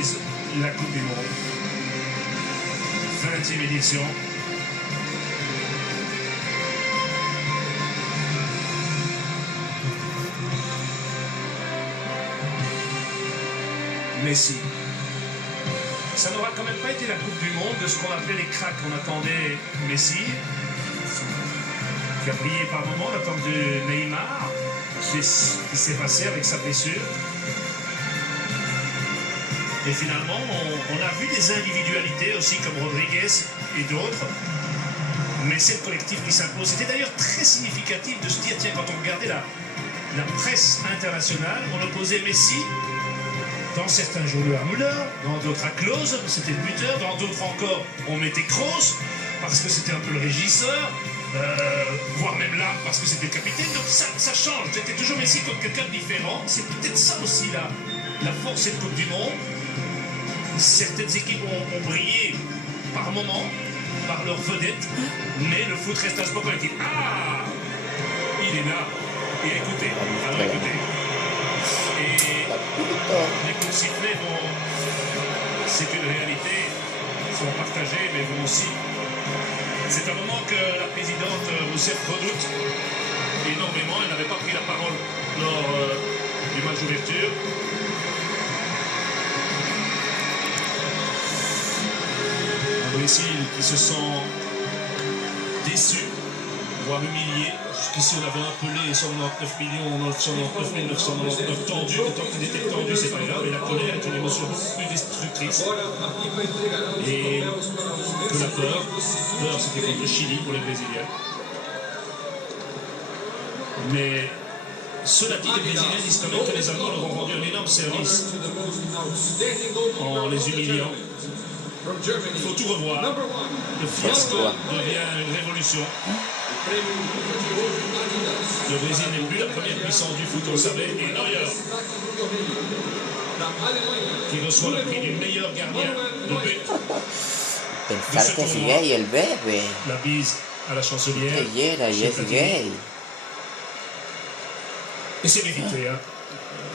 organise la Coupe du Monde. 20e édition. Messi. Ça n'aura quand même pas été la Coupe du Monde de ce qu'on appelait les cracks. On attendait Messi, qui a brillé par moments, on attendait Neymar, ce qui s'est passé avec sa blessure. Et finalement, on a vu des individualités aussi comme Rodriguez et d'autres. Mais c'est le collectif qui s'impose. C'était d'ailleurs très significatif de se dire, tiens, quand on regardait la presse internationale, on opposait Messi. Dans certains jours, à Müller, dans d'autres à Klose, c'était le buteur, dans d'autres encore, on mettait Kroos, parce que c'était un peu le régisseur, voire même là, parce que c'était le capitaine. Donc ça change. C'était toujours Messi comme quelqu'un de différent. C'est peut-être ça aussi la force de cette Coupe du Monde. Certaines équipes ont brillé par moments, par leur vedette, mais le foot reste un sport collectif. Ah, il est là. Et écoutez, alors écoutez. Et les coups de sifflet c'est une réalité, sont partagés, mais vont aussi. C'est un moment que la présidente Rousseff redoute énormément. Elle n'avait pas pris la parole lors du match d'ouverture. Un Brésil qui se sent déçu, voire humilié. Jusqu'ici, on avait appelé 199 999 tendus. Tant qu'il était tendu, c'est pas grave. Et la colère est une émotion beaucoup plus destructrice. Et que la peur. Peur, c'était contre le Chili pour les Brésiliens. Mais cela dit, les Brésiliens disent quand même que les Allemands leur ont rendu un énorme service en les humiliant. Il faut tout revoir. Le fiasco devient une révolution. Le Brésil n'est plus la première puissance du foot, on le savait. Et Neuer, qui reçoit le prix du meilleur gardien de but. Pensar que es gay el bebé. La bise à la chancelière. Que era y es gay. Et c'est mérité, hein.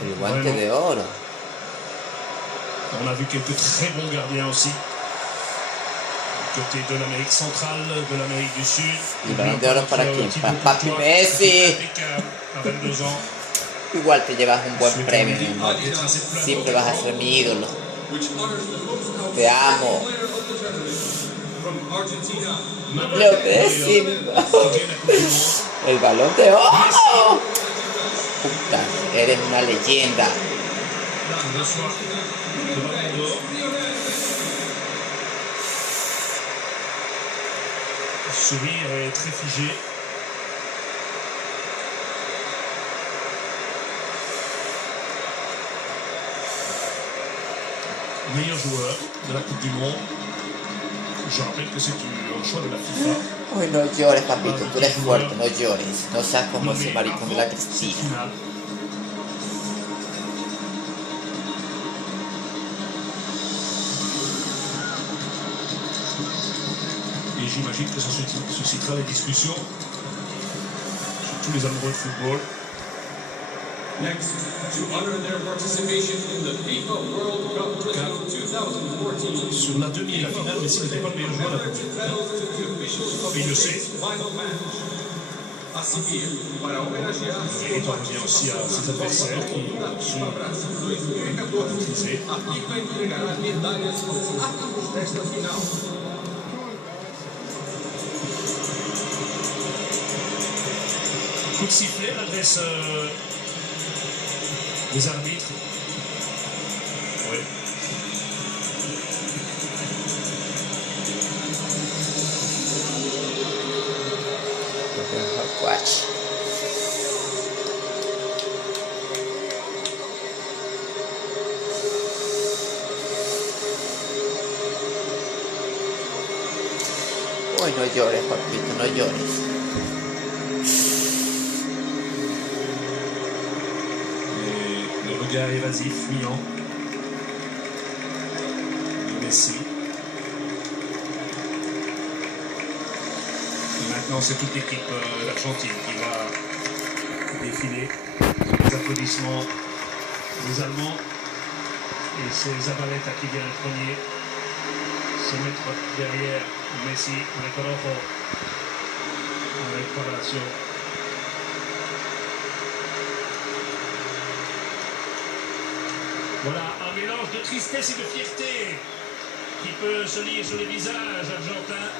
El guante de oro. On a vu quelques très bons gardiens aussi. Côté de l'Amérique centrale, de l'Amérique du Sud. ¿Y balón de oro para quién? Para Papi Messi. À 22 ans. Igual te llevas un buen premio, mi amor. Siempre vas a ser mi ídolo. Te amo. Lo Messi. El balón de oro. Puta, eres una leyenda. Le sourire est très figé. Meilleur joueur de la Coupe du Monde. Je rappelle que c'est un choix de la FIFA. Uy, no llores, papito, tú eres fuerte, no llores. No seas como ese maricón de la Cristina. Et j'imagine que ça suscitera des discussions sur tous les amoureux de football. Next, to honor their participation in the FIFA World Cup Brazil 2014. Sur la demi et la finale, Messi n'était pas le meilleur joueur de la Coupe du Monde. Mais il le sait. A seguir, para homenagear Et on revient aussi à ses adversaires qui sont utilisés. a FIFA entregará medalhas aos árbitros desta final. Coup de sifflet, on adresse les arbitres. Oui. Watch. Uy, no llores, papito, no llores. Et le regard évasif, fuyant de Messi. Et maintenant, c'est toute l'équipe d'Argentine qui va défiler. Les applaudissements des Allemands. Et c'est Zabaleta qui vient le premier. Se mettre derrière Messi, Recorojo en réparation. Voilà, un mélange de tristesse et de fierté qui peut se lire sur les visages argentins.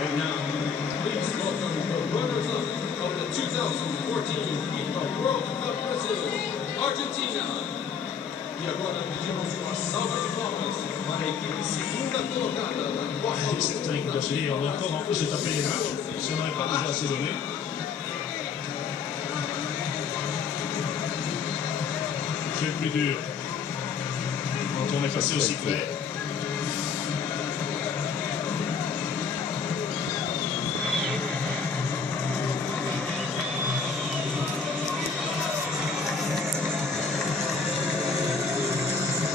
And now, please welcome the runners-up of the 2014 FIFA World Cup Brazil, Argentina. E agora pedimos uma salva de palmas para a equipe segunda colocada da Copa. Certains qui doivent se dire, on a encore un peu se taper les matchs, si on n'avait pas déjà assez donné. C'est le plus dur quand on est passé aussi près.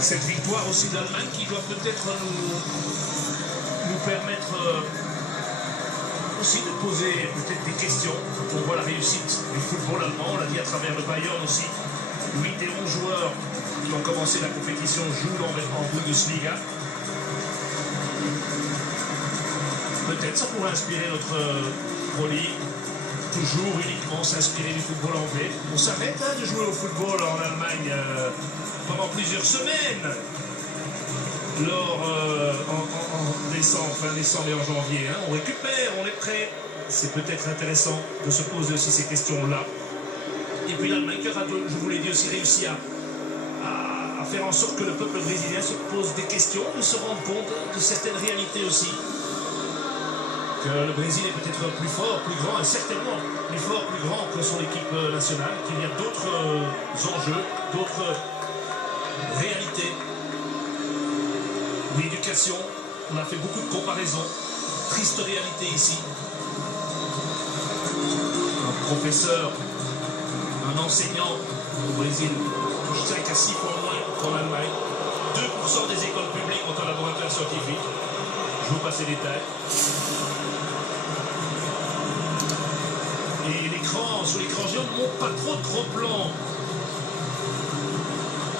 Cette victoire aussi de l'Allemagne qui doit peut-être nous permettre aussi de poser peut-être des questions quand on voit la réussite du football allemand. On l'a dit à travers le Bayern aussi. 8 des 11 joueurs qui ont commencé la compétition jouent en Bundesliga. Peut-être ça pourrait inspirer notre Pro League. Toujours uniquement s'inspirer du football anglais. On s'arrête de jouer au football en Allemagne pendant plusieurs semaines. En décembre, fin décembre et en janvier. Hein. On récupère, on est prêt. C'est peut-être intéressant de se poser aussi ces questions-là. Et puis l'Allemagne qui aura, je vous l'ai dit aussi, réussi à faire en sorte que le peuple brésilien se pose des questions, de se rendre compte de certaines réalités aussi. Que le Brésil est peut-être plus fort, plus grand, et certainement plus fort, plus grand que son équipe nationale, qu'il y a d'autres enjeux, d'autres réalités. L'éducation, on a fait beaucoup de comparaisons. Triste réalité ici. Un professeur, un enseignant au Brésil touche 5 à 6 fois moins qu'en Allemagne. 2% des écoles publiques ont un laboratoire scientifique. Je vous passe les détails. Et l'écran, sur l'écran géant, ne montre pas trop de gros plans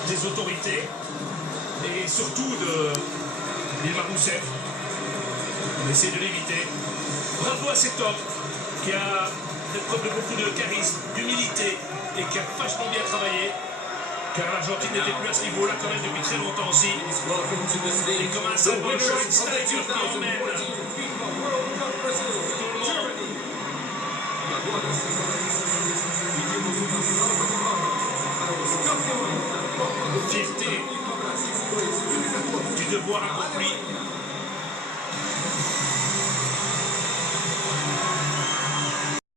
des autorités et surtout des Marousseff. On essaie de l'éviter. Bravo à cet homme qui a fait preuve de beaucoup de charisme, d'humilité et qui a vachement bien travaillé. Car l'Argentine n'était plus à ce niveau-là quand même depuis très longtemps aussi. Et comme un symbole, Schweinsteiger qui emmène. Fierté du devoir accompli.